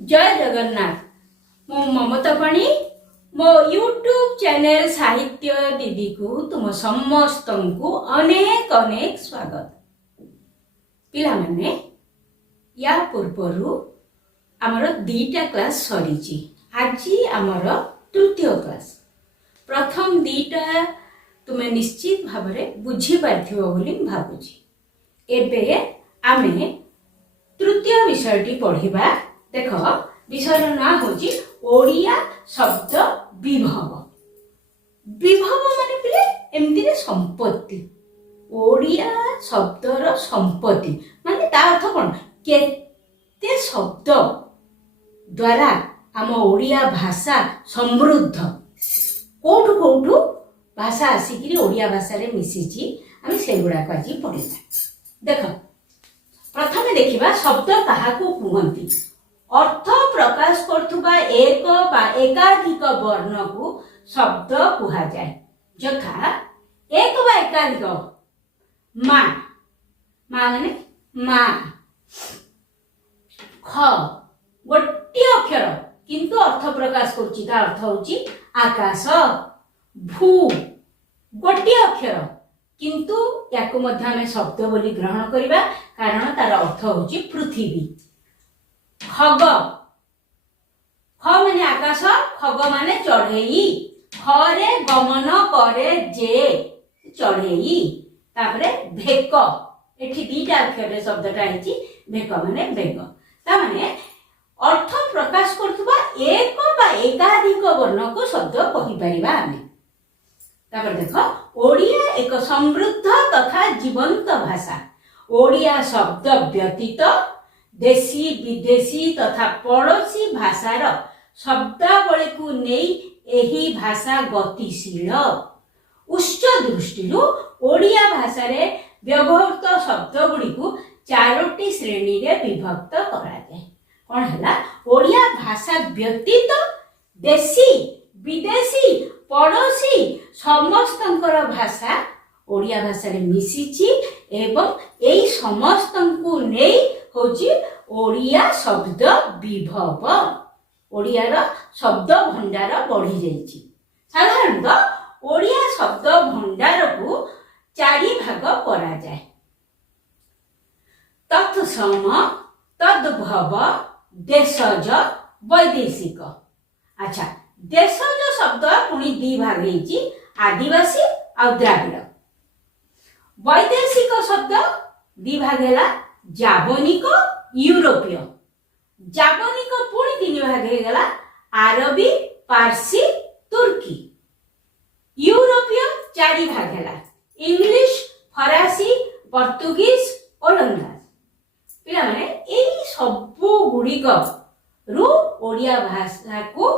जय जगन्नाथ। मो ममता पाणी मो यूट्यूब चैनल साहित्य दीदी को तुम समस्त को अनेक अनेक स्वागत। पिला माने या पूर्वरु आमर दीटा क्लास सरीची। आज आमर तृतीय क्लास। प्रथम दीटा तुमे निश्चित भाव में बुझी पार्थिबो बोली भाबुची। एबे आमे तृतीय विषयटी पढ़िबा। देख विषय ना होची ओडिया शब्द विभव। विभव माने पिले एमती रे संपत्ति। ओडिया शब्दर संपत्ति माने ता अर्थ कोन केते शब्द द्वारा आम ओडिया भाषा समृद्ध कोठु कोठु भाषा आसिकी ओडिया भाषा रे मिसिची। आमे सेगुडा को आज पढिबा। देख प्रथमे देखिबा शब्द काहाकू कुहंती। अर्थ प्रकाश करथुबा एक बा एकाधिक वर्ण को शब्द कुहा जाए। जथा एक बा एकाधिक मा मा माने मा ख गोटे अक्षर किंतु अर्थ प्रकाश करूची। ता अर्थ होची आकाश। भू गोटे अक्षर किंतु याको मध्य आमे शब्द बोली ग्रहण करिबा कारण तार अर्थ होची पृथ्वी। खग ख माने आकाश खग माने चढ़ेई। खरे गमन करे जे चढ़ेई। तापरे भेक एठी दीटा अक्षर रे शब्दटा आइची भेक माने बेग। ता माने अर्थ प्रकाश करथुबा एक बा एकाधिक वर्ण को शब्द कहि परिबा आमे। तापर देख ओडिया एक समृद्ध तथा जीवंत भाषा। ओडिया शब्द व्यतीत देशी विदेशी तथा पड़ोसी भाषार शब्दावली को नहीं एही भाषा गतिशील। उच्च दृष्टि ओडिया भाषा रे व्यवहृत शब्द गुड़ी को चारोटी श्रेणी रे विभक्त करा जाए। कौन है ओडिया भाषा व्यतीत देशी विदेशी पड़ोसी समस्तंकर भाषा ओडिया भाषा रे मिसिची एवं एई समस्तंकु नेई होची ओडिया शब्द विभव। ओडियार शब्द भंडार बढ़ी जाइछि। साधारणतः ओडिया शब्द भंडार को चारि भाग करा जाए। तत्सम तद्भव देशज वैदेशिक। अच्छा देशज शब्द पुणी दी भाग होइछि आदिवासी और द्राविड़। वैदेशिक शब्द दी भाग हैला जाबनिक यूरोपीय। जाबनिक पुणी तीन भाग हे गला आरबी पारसी तुर्की। यूरोपीय चारि भाग हैला इंग्लिश फरासी पोर्तुगीज ओलंदाज। पिला माने एई सब गुड़िक रु ओडिया भाषा को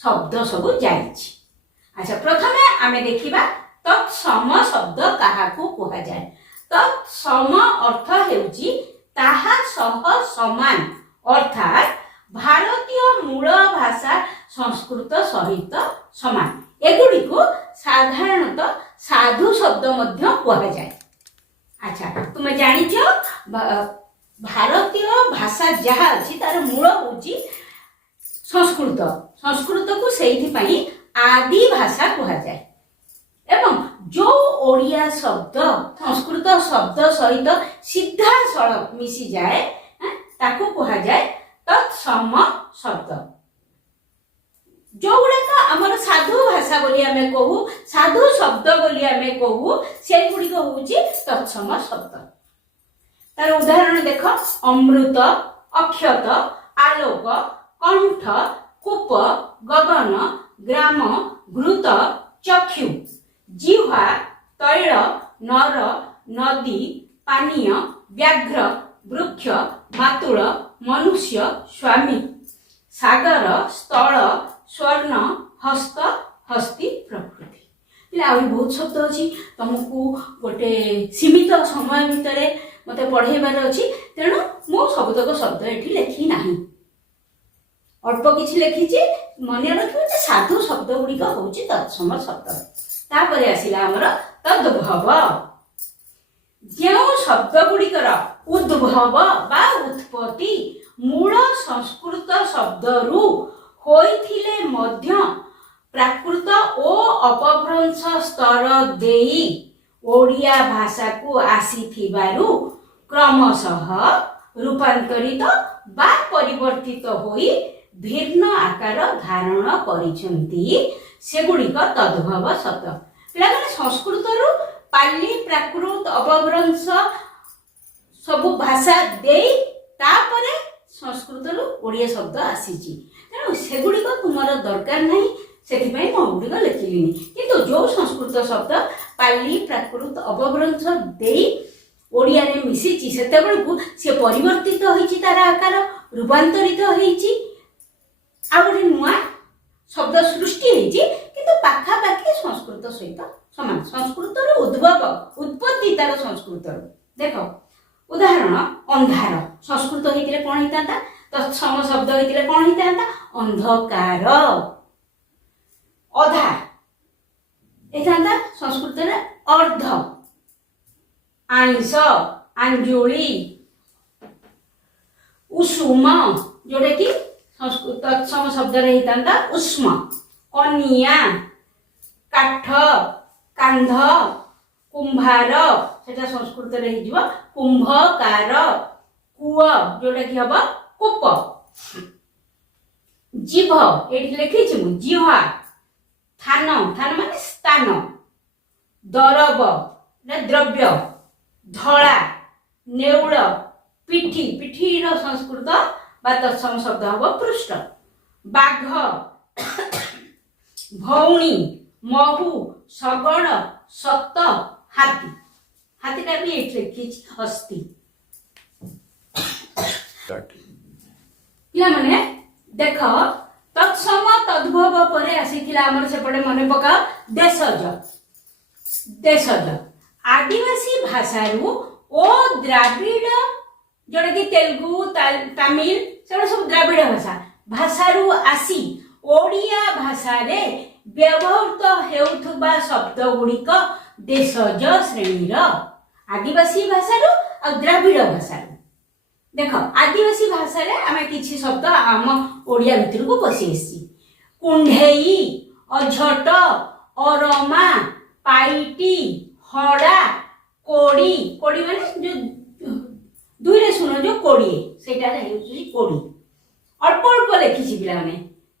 शब्द सब जाइछि। अच्छा प्रथमे आमे देखिबा तत्सम शब्द काहाकू कुहा जाए। तत्सम अर्थ हेउची ताहा सह समान अर्थात भारतीय मूल भाषा संस्कृत सहित समान। एगुड़ी को साधारणतः साधु शब्द मध्य कुहा जाए। अच्छा तुम जानिछ भारतीय भाषा जहाँ अछि तार मूल होची संस्कृत। संस्कृत को सेहिथि पई आदि भाषा कुहा जाए। एवं जो ओडिया शब्द संस्कृत शब्द सहित सीधा सड़क मिसी जाए ताको कहा जाए तत्सम शब्द। जो गुड़ा आमर साधु भाषा बोली आमे कहू साधु शब्द बोली आमे कहू से गुड़िक होउची तत्सम शब्द। तार उदाहरण देख अमृत अक्षत आलोक कंठ कूप गगन ग्राम घृत चक्षु जिह्वा तैल नर नदी पानीय व्याघ्र वृक्ष मातुल मनुष्य स्वामी सागर स्थल स्वर्ण हस्त हस्ती प्रकृति। आहुरी बहुत शब्द अच्छी तुमको गोटे सीमित समय भितर मते पढ़ेबार अच्छी तेणु मु सबतक शब्द एठी लेखी नाही। अल्प किछि लेखिछि मन रखिबे साधु शब्द गुड़िक होउछि तत्सम शब्द। तापर आसिला हमर तद्भव। जो शब्द गुड़िकर उद्भव बा उत्पत्ति मूल संस्कृत शब्दरू होइथिले मध्य प्राकृत ओ अपभ्रंश स्तर देई ओडिया भाषा को आसीथिबारु क्रमशः रूपांतरित बा परिवर्तित होई भिन्न आकार धारण करिसंती सेगुड़िक तद्भव सत पिलाने संस्कृत रु पाली प्राकृत अपभ्रंश सबु भाषा देई तापरे संस्कृत रु ओडिया शब्द आसीची तेणु सेगुड़िक तुमर दरकार नहीं सेथिपाई मो गुड़िक लिखिलिनी किंतु जो संस्कृत शब्द पाली प्राकृत अपभ्रंश देई ओडिया रे मिसिची सेते बेलकु से परिवर्तित होईची तार आकार रूपांतरित होईची आ गोटे नुआ शब्द सृष्टि होईची किंतु पाखा पाखी संस्कृत सहित समान संस्कृत रो उद्भव उत्पत्ति तार संस्कृत रो देखो उदाहरण अंधार संस्कृत होइतिले कोन हितांता तत्सम शब्द होइतिले कोन हितांता अंधकार अधा एतांता संस्कृत रे अर्ध आंश अंजुली उष्म जोड़े कि संस्कृत तत्सम शब्द रे हितांता उष्म कनिया काठ कांध कुंभार सेटा संस्कृत रे हिजबो कुंभकार कुआ जोड़ा कि हबो कूप जीभ एठी लिखि छु जीवा थान थान माने स्थान दरब ने द्रव्य धड़ा नेउल पिठी पिठी रो संस्कृत बा तत्सम शब्द हबो पृष्ठ बाघ भौणी महु सगण सत हाथी हाथी का भी एक लिखिच हस्ती या माने देख तत्सम तद्भव परे आसीथिला हमर सेपटे मने पका देशज देशज आदिवासी भाषारू ओ द्राविड़ जोड़ा कि तेलुगु तमिल से सब द्राविड़ भाषारू आसी ओडिया भाषा रे व्यवहृत हेउथुबा शब्द गुड़िक देशज श्रेणीर आदिवासी भाषारू आ द्राविड़ भाषारू देख आदिवासी भाषा रे आमे किछि शब्द आम ओडिया भितर को पसी आसी कुंढेई अझट अरमा पाइटी हड़ा कोड़ी कोड़ी माने जो दुई रे सुनो जो कोड़ी सेटा रे हेउछि कोड़ी अल्प अल्प लिखिछि पिला माने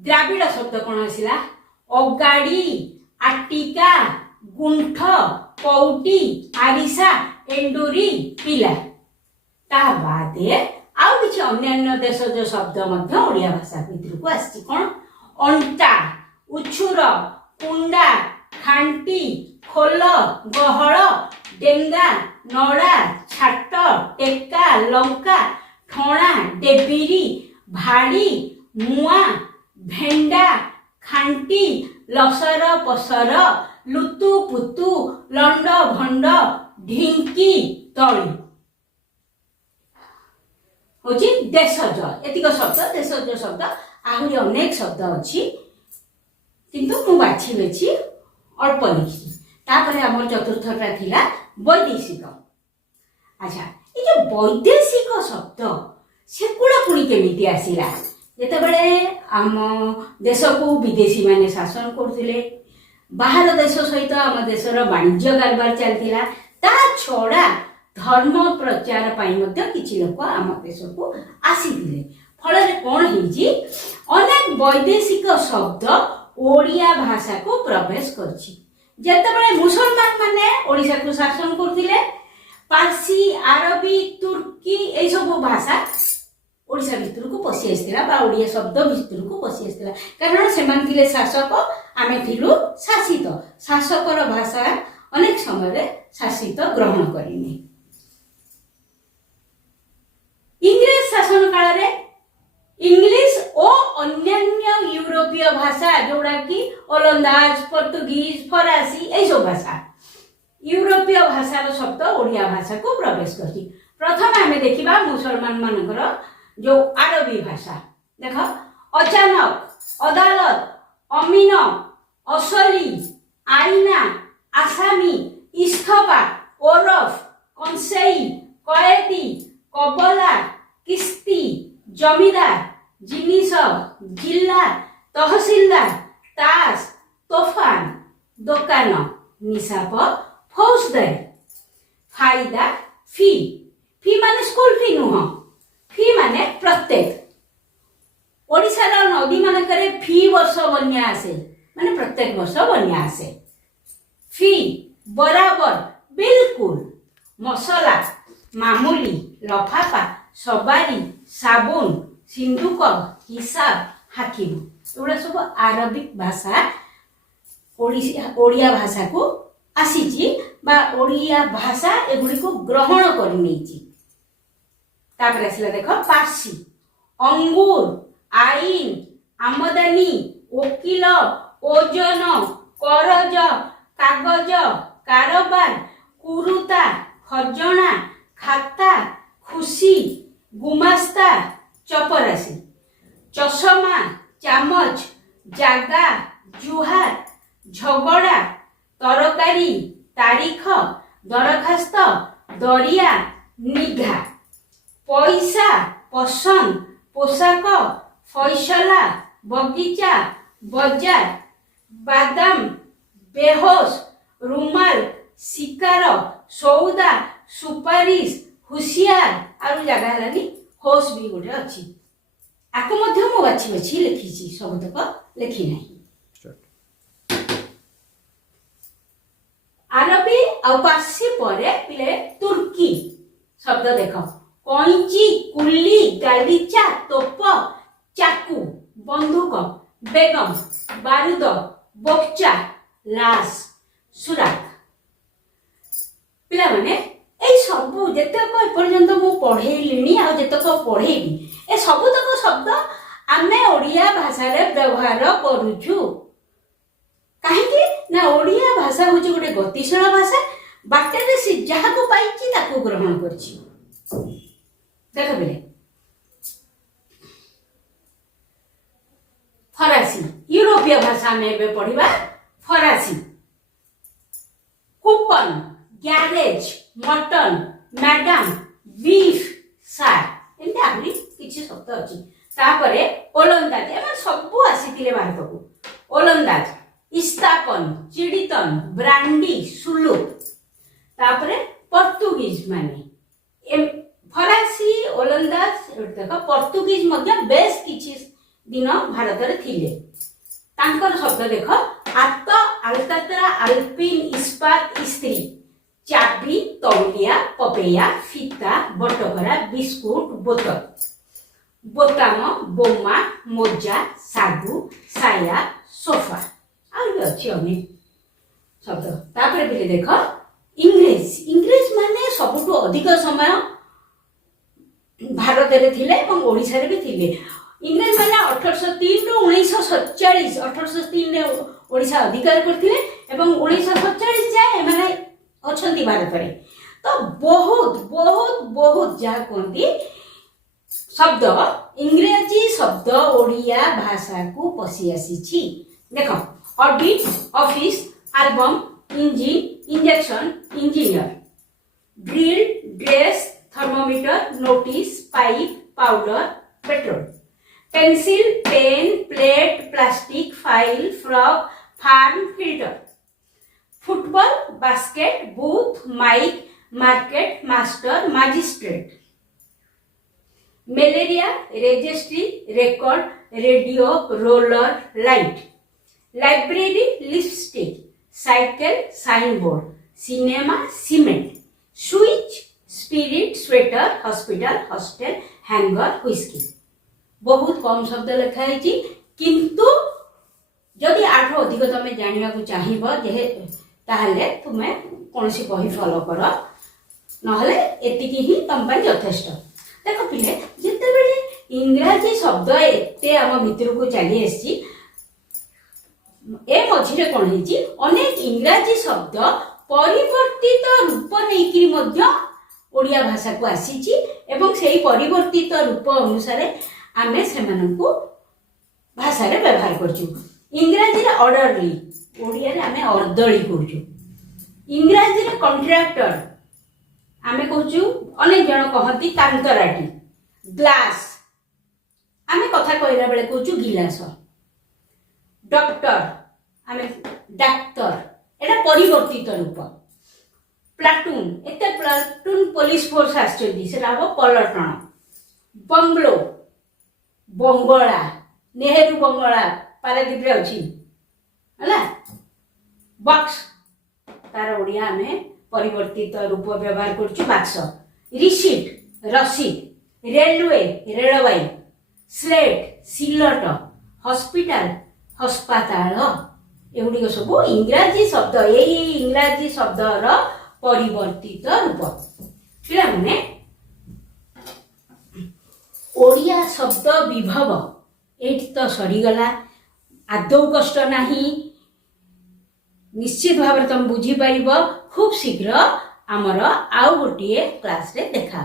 द्राविड़ शब्द कोन आसिला अगाड़ी आटिका गुंठ पौटी आरिसा एंडुरी पिला ता बादे आउ किछि अन्य देशज शब्द मध्य ओडिया भाषा भितर को आछि कोन अंटा उछुर कुंडा खांटी खोल गहळ डेंगा नड़ा छाट टेका लंका ठणा डेबिरी भाड़ी मुआ भेंडा खांटी लसर पसर लुतु पुतु लंड भंड ढिंकी तली होची देशज एतिक शब्द देशज शब्द आहुरी अनेक शब्द अछि किंतु मु बाछि बेछि अल्प लिखि तापर हमर चतुर्थटा थिला वैदेशिक अच्छा ये जो वैदेशिक शब्द सेकुड़ा पुणी केमिति आसिला जेते बेले आम देश को विदेशी माने शासन करथिले बाहर देश सहित आम देशर वाणिज्य कारोबार चलथिला ता छोड़ा धर्म प्रचार पाई मध्य किछि लोक आम देश को आसीथिले फल रे कोन हिजी अनेक वैदेशिक शब्द ओडिया भाषा को प्रवेश करछि जेतेबेले मुसलमान माने ओडिसा को शासन करथिले पारसी अरबी तुर्की ए सब भाषा ओडिसा भितर को पसी आस्थिला बा ओडिया शब्द भितर को पसी आस्थिला कारण सेमान थिले शासक आमे थिलु शासित शासकर भाषा अनेक समय रे शासित ग्रहण करिने इंग्लिश शासन काल रे इंग्लिश ओ अन्यान्य यूरोपीय भाषा जोड़ा कि ओलंदाज पोर्तुगीज फरासी ए सब भाषा यूरोपीय भाषार शब्द ओडिया भाषा को प्रवेश करछि प्रथम आमे देखिबा मुसलमान मानकर जो अरबी भाषा देख अचानक अदालत अमीन असली आईना आसामी इस्तफा ओरफ कंसेई कयती कबला किस्ती जमीदार, जिनिस, जिला, तहसीलदार, तास, तोफान, दोकान, निशाप, फौजदारी। फायदा, फी। फी माने स्कूल फी नुह, फी माने प्रत्येक। ओडिशार नदी मानकरे फी वर्ष बन्या आसे माने प्रत्येक वर्ष बन्या आसे। फी बराबर, बिल्कुल। मसला, मामूली, लफाफा, सबारी, साबुन, सिंधुक, हिसाब, हाकिम। एगुड़ा सब आरबिक भाषा ओडिया भाषा को आसीची बा ओडिया भाषा एगुड़ी को ग्रहण करि नेची। तापर आसिला देखो पार्सी, अंगूर, आईन, आमदानी, वकील, ओजन, करज, कागज, कारोबार, कुरुता, खजना, खाता, खुशी, गुमास्ता, चपरासी। चषमा, चामच, जागा, जुहार, झगड़ा, तरकारी, तारीख, दरखास्त, दरिया, निघा। पैसा, पसंद, पोशाक, फैसला, बगीचा, बाजार, बादाम, बेहोश, रुमाल, शिकार, सौदा, सुपारिश, हुशियार आरु जगह हलानी होश भी गोटे अच्छी। आको मध्य मु बाछी बाछी लिखी सबतक लिखी नहीं। आरबी आ पार्सी परे पिले तुर्की शब्द देख। कैंची, कुली, गालीचा, तोप, चाकू, बंदूक, बेगम, बारूद, बोक्चा, लाश, सुराग। पिला माने ए सबु जेतक एपर्यंत मु पढ़ेलिनी आ जेतक पढ़ेबी ए सबुतक शब्द आमे ओडिया भाषा रे व्यवहार करूछु। काहेकि ना ओडिया भाषा होची गोटे गतिशील भाषा। बाटेरे से जहा को पाइची ताको ग्रहण करछि। देख बेले फरासी यूरोपीय भाषा में बे पढ़िबा फरासी। Coupon, garage, mutton, madam, beef, सार एंते आहुरी किछि शब्द अछि। तापरे ओलंदाज एमे सबु आसीतिले भारत को। ओलंदाज, इस्तापन, चिड़ितन, ब्रांडी, सुलु। तापरे पोर्तुगीज माने फरासी, ओलंदाज देख पोर्तुगीज मध्य बेस किछि दिन भारत रे थिले। तांकर शब्द देख आत, अलकातरा, अल्पिन, इस्पात, इस्त्री, चाबी, तौलिया, पपेया, फीता, बटकरा, बिस्कुट, बोतल, बोताम, बोमा, मोजा, सागु, साया, सोफा आउ अच्छी अनेक शब्द। तापर भी देख इंग्रेज। इंग्रेज माने सबुठु अधिक समय भारत रे थिले एवं ओडिसा रे भी थिले। इंग्रेज माने 1803 रु 1947 1803 रे ओडिसा अधिकार करथिले एवं 1947 जाए माने अछंती भारत रे। तो बहुत बहुत बहुत जा कोंती शब्द इंग्रेजी शब्द ओडिया भाषा को पसी आसीछि। देखो audit, office, album, engine, injection, engineer, drill, dress, thermometer, notice, pipe, powder, petrol, pencil, pen, plate, plastic, file, frock, form, filter, football, basket, booth, mic, market, master, magistrate, malaria, registry, record, radio, roller, light, library, lipstick, cycle, sign board, cinema, cement, switch, spirit, sweater, hospital, hostel, hanger, whisky. बहुत कम शब्द लिखा है किंतु जदि आठ अधिक तुम जाना चाहिए जे ताहले तुमे कौनसी बही फॉलो कर नहले एतिकी ही तुम यथेष्ट। देख पिले जितेबेले इंग्राजी शब्द एते आम भितर को चली आसी ए मझिरे कौन है अनेक इंग्राजी शब्द परिवर्तित रूप नहीं ओडिया भाषा को आसी एवं से परिवर्तित रूप अनुसार आमे सेमानंकु भाषा रे व्यवहार करछु। इंग्राजी रे ऑर्डरली, ओडिया रे आमे अर्दली कहछु। इंग्राजी रे कॉन्ट्रैक्टर आमे कहछु, अनेक जन कहती कांतराटी, ग्लास, आमे कथा कहला बेले कहूँ गिलास। डॉक्टर आमे डाक्तर एटा परिवर्तित रूप। प्लाटून एते प्लाटून पुलिस फोर्स आछथि सेटा हो पलटन। बंगलो बंगला नेहरू बंगला पारादीप रे अछि हला। बॉक्स तार ओडिया आमे परिवर्तित रूप व्यवहार करछु बाक्स। रिसीट रसीद। रेलवे रेलवाई। स्लेट सिलट। हॉस्पिटल हस्पताल एगुड़िक सब इंग्राजी शब्द यही इंग्राजी शब्दर परिवर्तित रूप। पिला माने ओडिया शब्द विभव एठी तो सरीगला। आदौ कष्ट नाही निश्चित भाव तुम बुझी पार खूब शीघ्र आमर आउ गोटे क्लास रे देखा।